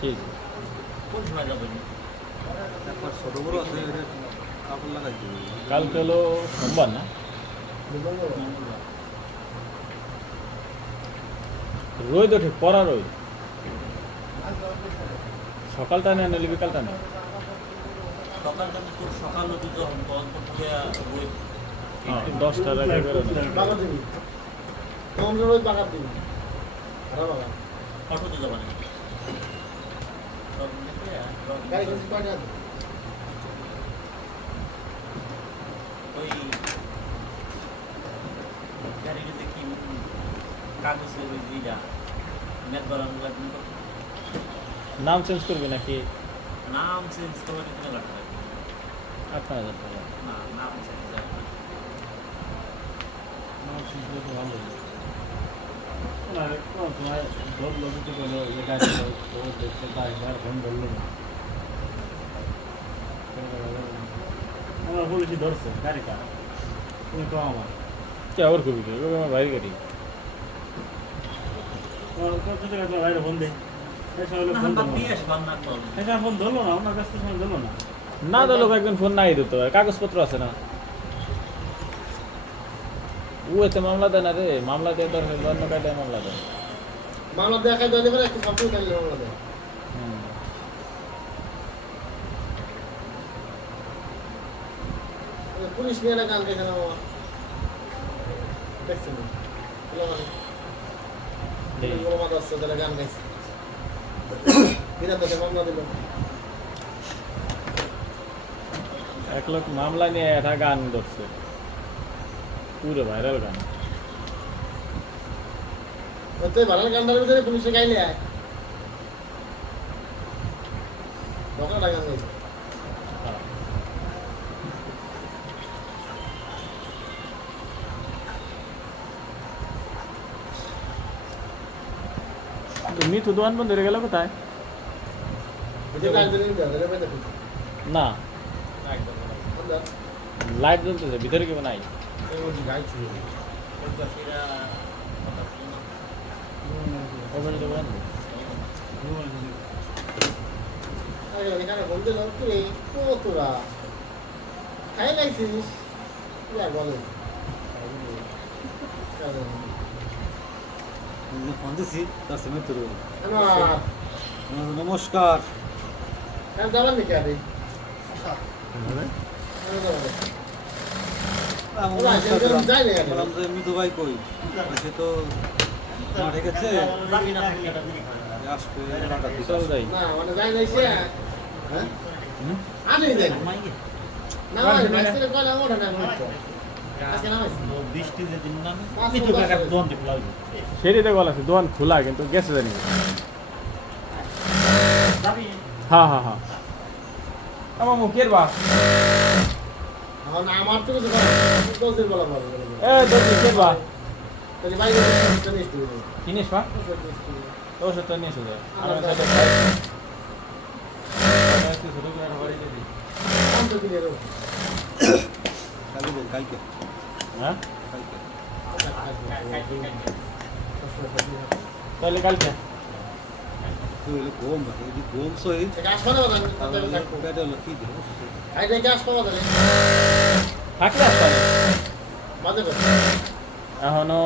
ঠিক কোন সময় যাবেন? একবার ছোট বড় আছে কাপড় লাগাই দিবি। কালকে হলো সোমবার না, রোদ ওঠে পড়া রোদ, সকালটা নেই নাহলে বিকালটা নেই। সকালটা তো সকাল হতে যখন তখন তো পুরো রোদ। হ্যাঁ 10টার আগে বেরোনো। বাগা দিবি তোমরা রোজ বাগা দিবি আরে বাবা অটোতে যাবেন সব নিতে গাড়ি কিছু পাঠিয়ে দাও ওই গাড়িতে দেখি কাগজের ওই দিটা মেদ বাড়ানো লাগবে তো। নাম চেঞ্জ করবি নাকি? নাম চেঞ্জ করে কিনে লাগবে 8,000 টাকা। না, নাম চেঞ্জ যাবে না। নাম চেঞ্জ করলে তো ভালো হবে। না কোন সময় ধরলো কিছু করলো যে গাড়ি ও দেখছে তাই আর ফোন ধরলো না। আমার পুলিশ ধরছে গাড়ি কার তুমি তো আমার কে আবার করবি কে আমার ভাই গাড়ি তোমার কত টাকা তোমার ভাইয়ের ফোন দে এসে হলো না, ফোন বাদ ধরলো দিয়ে আসবান না তো। এসে ফোন ধরলো না ওনার কাছ থেকে ফোন ধরলো না না ধরলো একদিন ফোন নাই দিত কাগজপত্র আছে না ও এতে মামলা দেয় না রে মামলা দিয়ে দরকার অন্য কায়দায় মামলা দেয় মামলা দেখাই দিলে পরে একটু সবকিছু দিলে মামলা দেয় পুলিশ নিয়ে না গান গাইছে না বাবা দেখছেন বড় মাথা আসছে তাহলে গান গাইছে বিরাট মামলা দিল এক লোক মামলা নিয়ে একটা গান ধরছে পুরো ভাইরাল গান তুই ভাইরাল গানটার ভিতরে পুলিশে গাইলে দোকানটা গান গাইছে মিঠু দোকান বন্ধ হয়ে গেল কোথায় না লাইট জ্বলতেছে ভিতরে কেউ নাই ওখানে দোকান এখানে বলতে লোক তুই তোরা খাই লাগছিস বলে ফোন দিছি তার সময় তোর নমস্কার যাবেন নাকি আরে মৃদু ভাই কই সে তো মাঠে গেছে যাবি না থাকলে এটা দিলি খাবে। আসবে চল যাই না মানে যাই নাই সে হ্যাঁ আমি যাই মাইকে না ভাই মাইসের কয়লা ওঠে না মত আজকে না মাইছে বৃষ্টি যে দিন না আমি তো টাকা দোন দি ফ্লাউ সেটিতে গলা আছে দোকান খোলা কিন্তু গেছে জানি যাবি হ্যাঁ হ্যাঁ হ্যাঁ আমার মুখের বা এখন আমার তো কিছু দোষের বলা বলে এ তোর মুখের বা তাহলে বাইরে তো নিস তুই কিনিস পা তোর সাথে নিয়ে এসে যায় আমার সাথে শুরু করে বাড়ি দিই কাম তো দিলে রো কালকে হ্যাঁ কালকে তাহলে কালকে তুই হলো গম ভাই এই গম সই গাছ পাওয়া যাবে তাহলে থাকবো এটা হলো কি দেব আই রে গাছ পাওয়া যাবে থাকলে আসতে বাজে এখনো